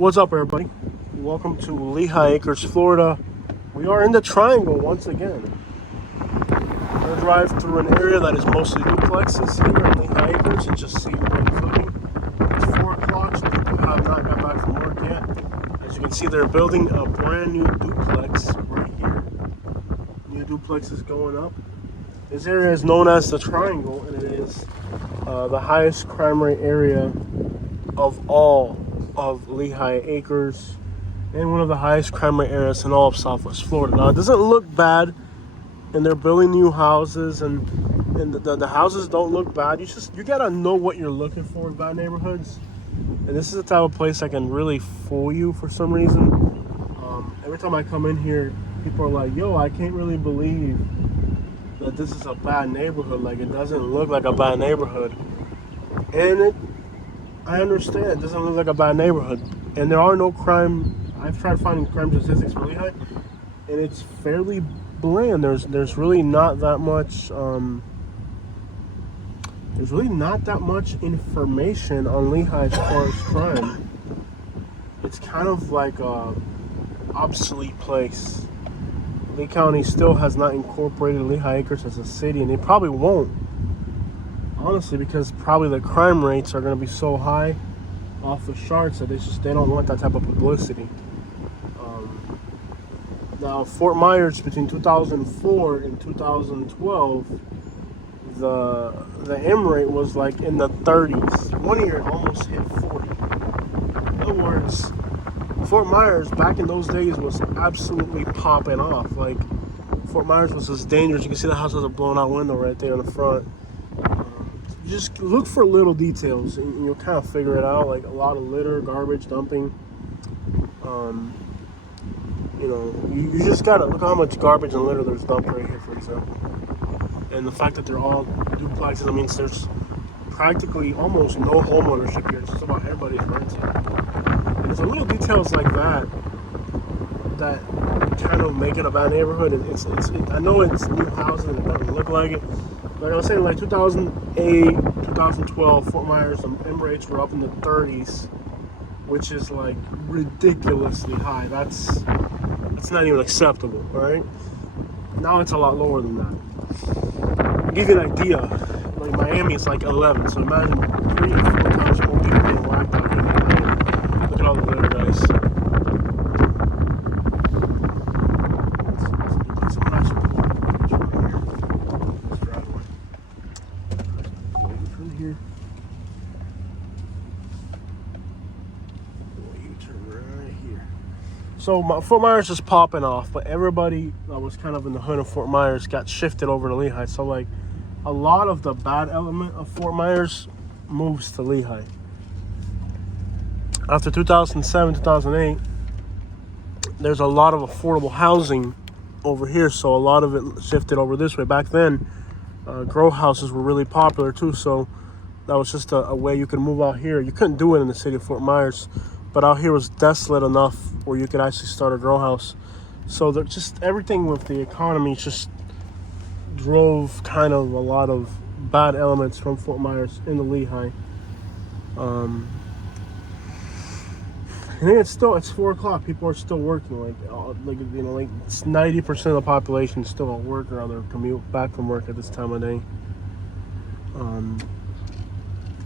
What's up, everybody? Welcome to Lehigh Acres, Florida. We are in the triangle once again. We're going to drive through an area that is mostly duplexes here in Lehigh Acres and just see what it's looking. It's 4 o'clock, so people have not got back from work yet. As you can see, they're building a brand new duplex right here. New duplex is going up. This area is known as the Triangle, and it is the highest crime rate area of all of Lehigh Acres and one of the highest crime rate areas in all of Southwest Florida. Now, it doesn't look bad, and they're building new houses, and the houses don't look bad. You gotta know what you're looking for in bad neighborhoods, and this is the type of place that can really fool you for some reason. Every time I come in here, people are like, yo, I can't really believe that this is a bad neighborhood. Like, it doesn't look like a bad neighborhood, and I understand it doesn't look like a bad neighborhood, and there are no crime. I've tried finding crime statistics for Lehigh, and it's fairly bland. There's really not that much. There's really not that much information on Lehigh as far as crime. It's kind of like a obsolete place. Lee County still has not incorporated Lehigh Acres as a city, and they probably won't. Honestly, because probably the crime rates are going to be so high off the charts that they don't want that type of publicity. Now, Fort Myers, between 2004 and 2012, the M rate was like in the 30s. One year it almost hit 40. In other words, Fort Myers back in those days was absolutely popping off. Like, Fort Myers was just dangerous. You can see the house has a blown out window right there in the front. Just look for little details and you'll kind of figure it out, like a lot of litter, garbage dumping. You just gotta look how much garbage and litter there's dumped right here, for example. And the fact that they're all duplexes, I mean, there's practically almost no home ownership here. It's just about everybody's renting. And there's a little details like that kind of make it a bad neighborhood. I know it's new housing and it doesn't look like it. Like I was saying, like 2008, 2012, Fort Myers, the M rates were up in the 30s, which is like ridiculously high. That's not even acceptable, right? Now it's a lot lower than that. To give you an idea, like Miami is like 11, so imagine 3 to 4 times more people getting whacked out here than Miami. Look at all the litter, guys. So Fort Myers is popping off, but everybody that was kind of in the hood of Fort Myers got shifted over to Lehigh. So like a lot of the bad element of Fort Myers moves to Lehigh. After 2007, 2008, there's a lot of affordable housing over here, so a lot of it shifted over this way. Back then, grow houses were really popular too, so that was just a way you could move out here. You couldn't do it in the city of Fort Myers, but out here was desolate enough where you could actually start a grow house. So just everything with the economy just drove kind of a lot of bad elements from Fort Myers into Lehigh. And it's 4 o'clock. People are still like 90% of the population is still at work or on their commute back from work at this time of day.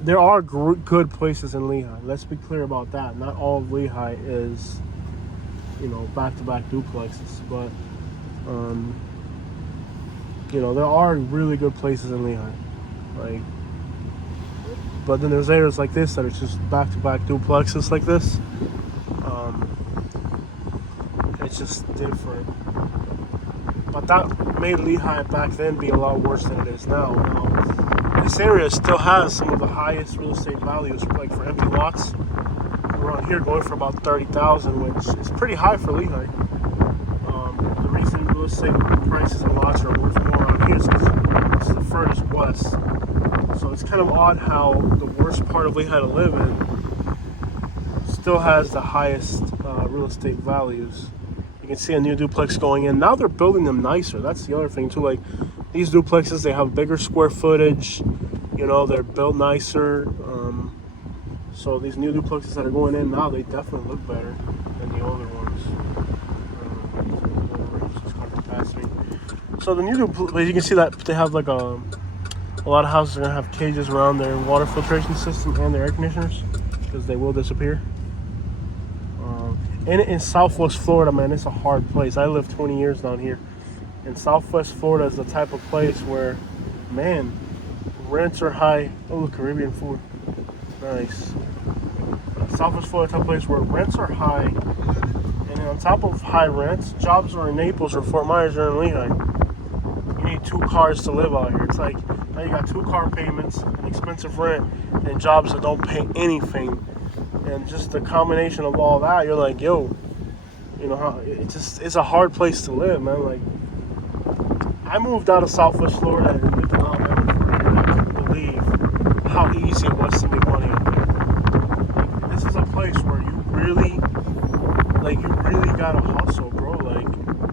There are good places in Lehigh. Let's be clear about that. Not all of Lehigh is, back-to-back duplexes. But, there are really good places in Lehigh. But then there's areas like this that are just back-to-back duplexes like this. It's just different. But that made Lehigh back then be a lot worse than it is now. This area still has some of the highest real estate values, like for empty lots around here, going for about $30,000, which is pretty high for Lehigh. The reason real estate prices and lots are worth more around here is because it's the furthest west. So it's kind of odd how the worst part of Lehigh to live in still has the highest real estate values. You can see a new duplex going in. Now they're building them nicer. That's the other thing too. Like, these duplexes, they have bigger square footage. They're built nicer. So these new duplexes that are going in now, they definitely look better than the older ones. This car passed me. So the new duplex, you can see that they have like a lot of houses are gonna have cages around their water filtration system and their air conditioners because they will disappear. And in Southwest Florida, man, it's a hard place. I lived 20 years down here. And Southwest Florida is the type of place where, man, rents are high. Oh, look, Caribbean food. Nice. Southwest Florida type of place where rents are high. And then on top of high rents, jobs are in Naples or Fort Myers or in Lehigh. You need 2 cars to live out here. It's like, now you got 2 car payments, an expensive rent, and jobs that don't pay anything. And just the combination of all that, you're like, yo, you know, how it's a hard place to live, man. Like, I moved out of Southwest Florida and lived in Alabama for a year. I couldn't believe how easy it was to make money out there. Like, this is a place where you really gotta hustle, bro. Like,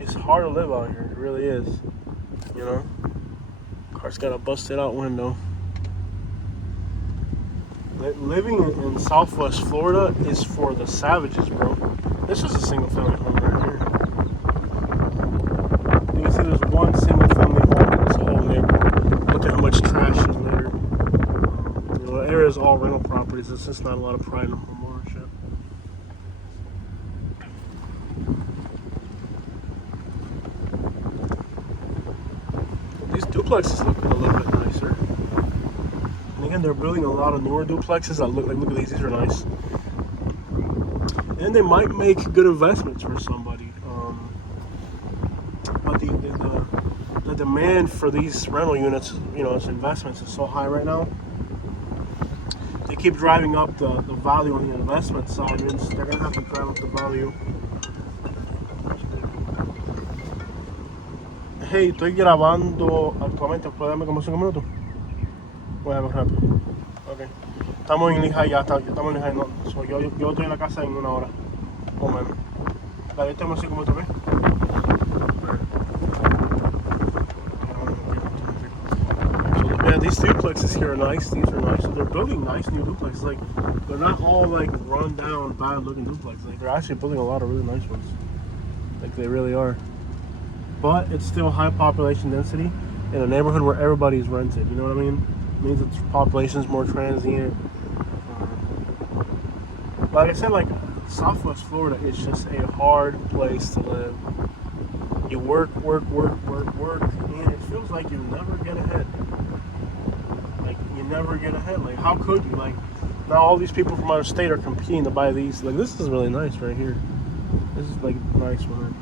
it's hard to live out here. It really is, you know. Car's got a busted out window. Living in Southwest Florida is for the savages, bro. This is a single family home right here. You can see there's one single family home in this whole neighborhood. Look at how much trash is there. You know, the area is all rental properties. It's just not a lot of pride in home ownership. These duplexes look a little bit nicer. And they're building a lot of newer duplexes that look at these are nice. And they might make good investments for somebody. But the demand for these rental units, you know, as investments is so high right now. They keep driving up the value on the investment side. Means they're gonna have to drive up the value. Hey, estoy grabando actualmente. ¿Puedes darme como 5 minutos? Voy a ver rápido. Ok. Estamos en Lehigh ya, estamos en Lehigh. No. So, yo estoy en la casa en 1 hora. O menos. La de tenemos 5 minutos, ¿ves? So, yeah, these duplexes here are nice. These are nice. So they're building nice new duplexes. Like, they're not all like run down, bad looking duplexes. Like, they're actually building a lot of really nice ones. Like, they really are. But it's still high population density in a neighborhood where everybody's rented. You know what I mean? Means the population is more transient. Like I said, like Southwest Florida is just a hard place to live. You work, and it feels like you never get ahead. Like you never get ahead. Like how could you? Like now all these people from out of state are competing to buy these. Like this is really nice right here. This is like a nice one right here.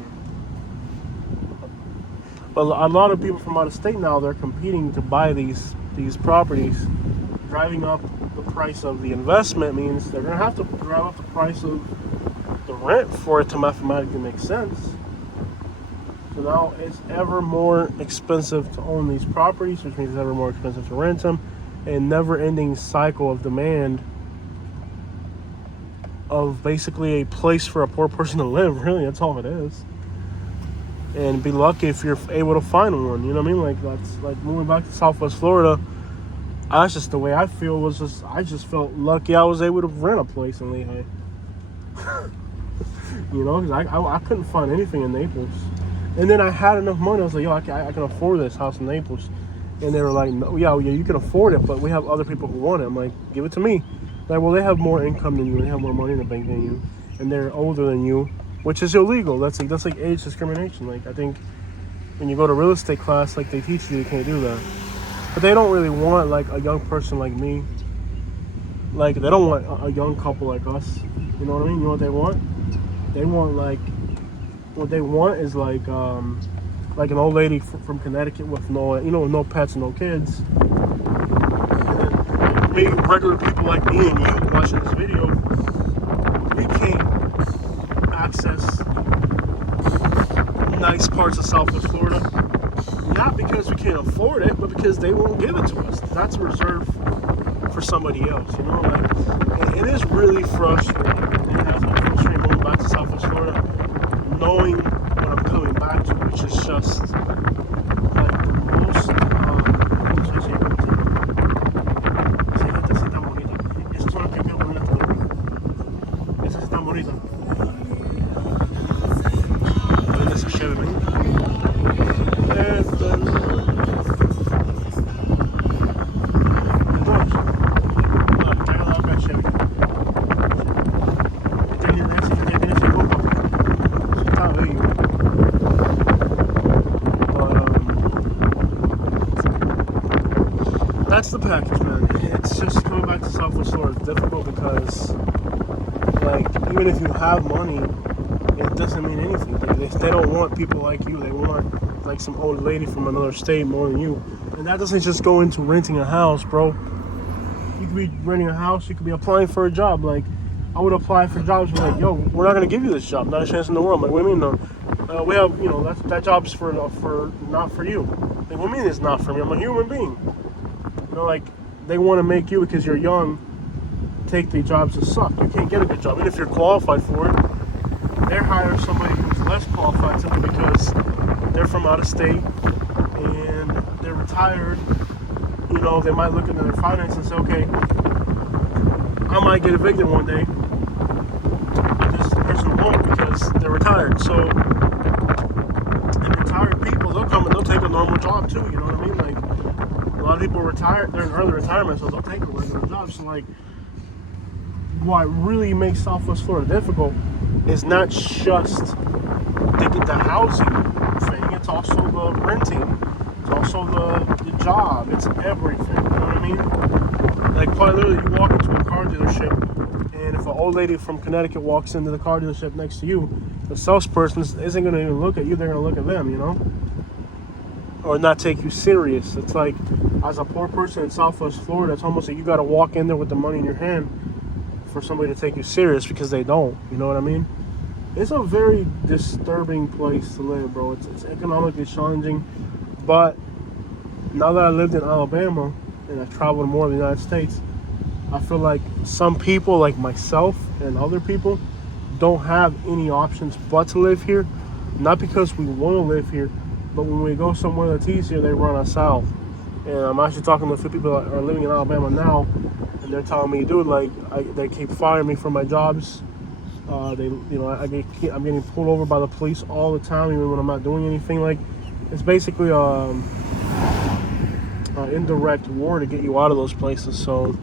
But a lot of people from out of state now, they're competing to buy these properties. Driving up the price of the investment means they're going to have to drive up the price of the rent for it to mathematically make sense. So now it's ever more expensive to own these properties, which means it's ever more expensive to rent them. A never-ending cycle of demand of basically a place for a poor person to live. Really, that's all it is. And be lucky if you're able to find one. You know what I mean? Like that's like moving back to Southwest Florida. That's just the way I feel. I just felt lucky I was able to rent a place in Lehigh. You know, because I couldn't find anything in Naples. And then I had enough money. I was like, yo, I can afford this house in Naples. And they were like, no, yeah, you can afford it, but we have other people who want it. I'm like, give it to me. Like, well, they have more income than you. They have more money in the bank than you, and they're older than you. Which is illegal. That's like age discrimination. Like I think when you go to real estate class, like they teach you can't do that. But they don't really want like a young person like me. Like they don't want a young couple like us. You know what I mean? You know what they want? They want like what they want is like an old lady from Connecticut with no pets and no kids. And then me, regular people like me and you watching this video, we can't access nice parts of Southwest Florida, not because we can't afford it, but because they won't give it to us. That's reserved for somebody else, you know. Like, and it is really frustrating. It has been frustrating going back to Southwest Florida, knowing what I'm coming back to, which is just like the most. Esos son los que quiero poner tan bonita. Vende esa Chevy, ¿ven? That's the package, man. It's just coming back to Southwest Florida. It's difficult because, like, even if you have money, it doesn't mean anything. They don't want people like you. They want, like, some old lady from another state more than you. And that doesn't just go into renting a house, bro. You could be renting a house. You could be applying for a job. Like, I would apply for jobs and be like, yo, we're not going to give you this job. Not a chance in the world. I'm like, what do you mean, no? We have, that job's for not for you. Like, what do you mean it's not for me? I'm a human being. Like, they want to make you, because you're young, take the jobs that suck. You can't get a good job. Even if you're qualified for it, they're hiring somebody who's less qualified simply because they're from out of state and they're retired. They might look into their finances and say, okay, I might get evicted one day. This person won't because they're retired. So, and retired people, they'll come and they'll take a normal job too, you know what I mean? Like, a lot of people retire, they're in early retirement, so they'll take a regular job. So, like, what really makes Southwest Florida difficult is not just the housing thing, it's also the renting, it's also the job, it's everything, you know what I mean? Like, quite literally, you walk into a car dealership, and if an old lady from Connecticut walks into the car dealership next to you, the salesperson isn't going to even look at you, they're going to look at them, or not take you serious. It's like, as a poor person in Southwest Florida, it's almost like you got to walk in there with the money in your hand for somebody to take you serious, because they don't, you know what I mean? It's a very disturbing place to live, bro. It's economically challenging, but now that I lived in Alabama and I've traveled more in the United States, I feel like some people like myself and other people don't have any options but to live here. Not because we want to live here, but when we go somewhere that's easier, they run us out. And I'm actually talking to a few people that are living in Alabama now, and they're telling me, dude, like, they keep firing me from my jobs. I'm getting pulled over by the police all the time, even when I'm not doing anything. Like, it's basically an indirect war to get you out of those places. So,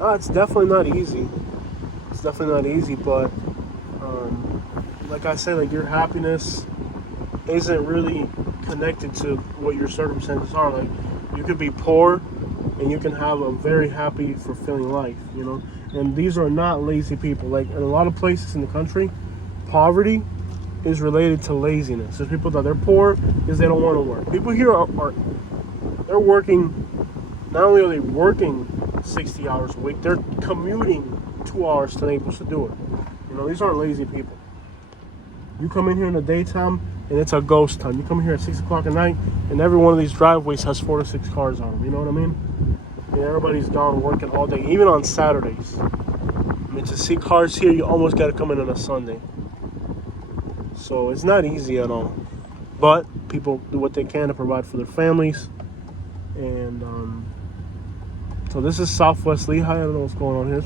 it's definitely not easy. It's definitely not easy, but like I said, like, your happiness isn't really connected to what your circumstances are. Like, you could be poor and you can have a very happy, fulfilling life, and these are not lazy people. Like, in a lot of places in the country, poverty is related to laziness. There's people that they're poor because they don't want to work. People here they're working, not only are they working 60 hours a week, they're commuting 2 hours to Naples to do it. These aren't lazy people. You come in here in the daytime and it's a ghost town. You come here at 6 o'clock at night and every one of these driveways has 4 to 6 cars on them. You know what I mean? And everybody's gone working all day, even on Saturdays. To see cars here, you almost got to come in on a Sunday. So it's not easy at all. But people do what they can to provide for their families. And so this is Southwest Lehigh. I don't know what's going on here.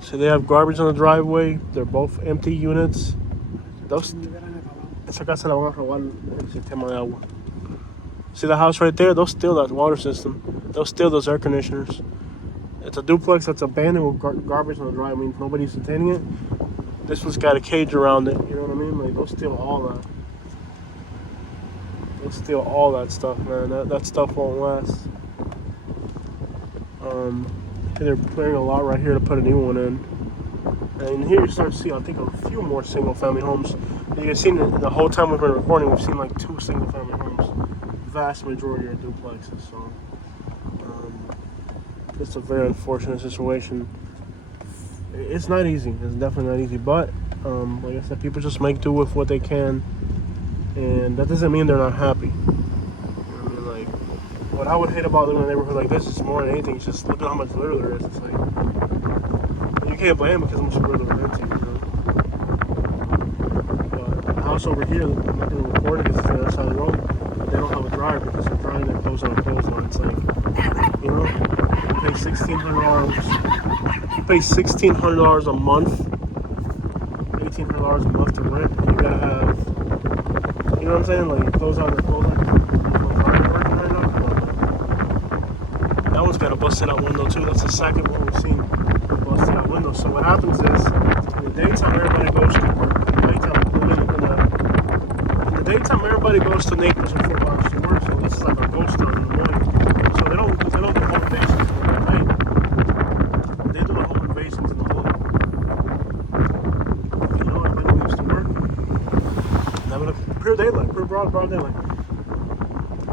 So they have garbage on the driveway. They're both empty units. Esa casa la van a robar el sistema de agua. See the house right there? They'll steal that water system. They'll steal those air conditioners. It's a duplex that's abandoned with garbage on the driveway. I mean, nobody's attending it. This one's got a cage around it. You know what I mean? Like, they'll steal all that. They'll steal all that stuff, man. That stuff won't last. They're clearing a lot right here to put a new one in. And here you start to see, I think, a few more single-family homes. You can see the whole time we've been recording, we've seen like 2 single-family homes. Vast majority are duplexes. So it's a very unfortunate situation. It's not easy. It's definitely not easy. But like I said, people just make do with what they can, and that doesn't mean they're not happy. You know what I mean? Like, what I would hate about living in a neighborhood like this is more than anything, it's just look at how much litter there is. It's like, you can't blame them because how much litter they're renting. But the house over here, I'm not going to record it because it's on the other side of the road. They don't have a dryer because they're drying their clothes on a clothesline. It's like, you pay $1,600. You pay $1,600 a month, $1,800 a month to rent. And you gotta have, you know what I'm saying? Like those are working right now. That one's got a busted out window too. That's the second one we've seen busted out window. So what happens is, in the daytime everybody goes to work. In the daytime everybody goes to Naples and Fort Lauderdale to work. So this is like a ghost town in the morning. So they don't do home invasions at night. They do the home invasions in the morning. You know, everybody leaves to work. Having a pure daylight, pure broad daylight.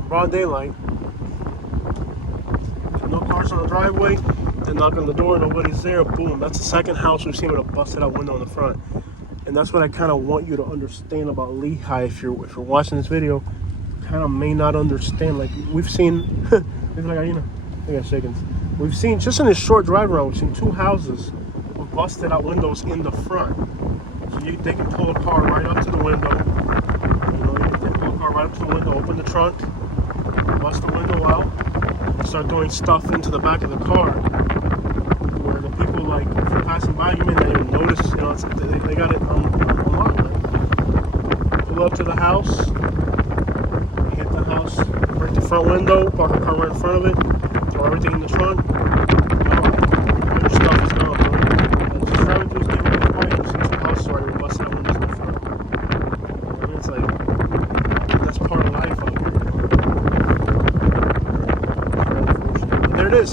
Broad daylight. No cars on the driveway. They knock on the door, nobody's there. Boom. That's the second house we've seen with a busted out window in the front. And that's what I kind of want you to understand about Lehigh. If you're watching this video, kind of may not understand. Like we've seen, we've seen just in this short drive around, we've seen 2 houses with busted out windows in the front. So they can pull a car right up to the window. You know, they can pull a car right up to the window, open the trunk, bust the window out, and start doing stuff into the back of the car. Where the people, like, if you're passing by, you may not even notice. You know, they got it on lock. Pull up to the house, hit the house, break the front window, park the car right in front of it, throw everything in the trunk. All your stuff is gone, bro. Just driving through this neighborhood quiet, you see 2 houses already busting out windows in the front. I mean, it's like, that's part of life out here. But there it is.